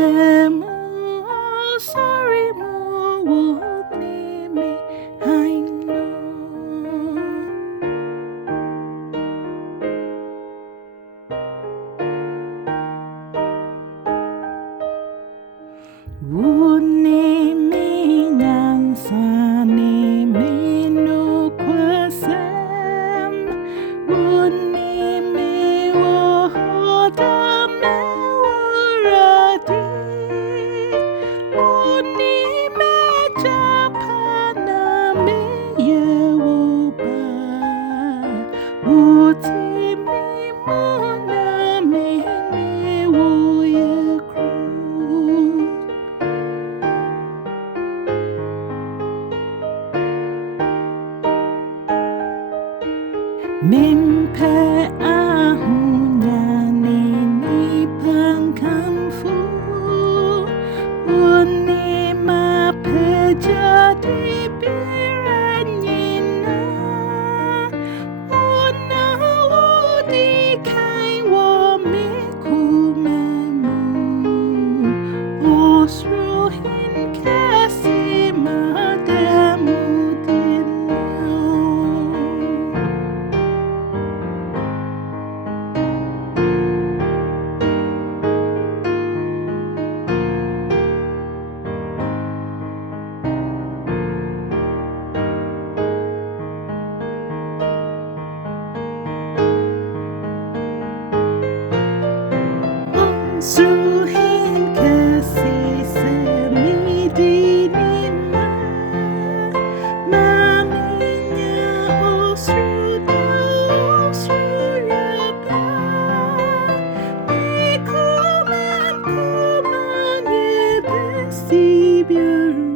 oh, sorry, mo, me, I know. Wuni mi nang sani mi no kwasam. Wuni mi wo hoda me waradi. Wuni me japana mi yewo ba. Wuti mi mona mi wo ye kru. Mimpe ahunya ni pangkamfu. Wuni ma pejadi biranyina. Wuna wudi kai wa miku memu. Osruhin kasi mademu dinau. Suhin kasi semidinima. Maminya osruyapa. Ni kuman ye besi biru.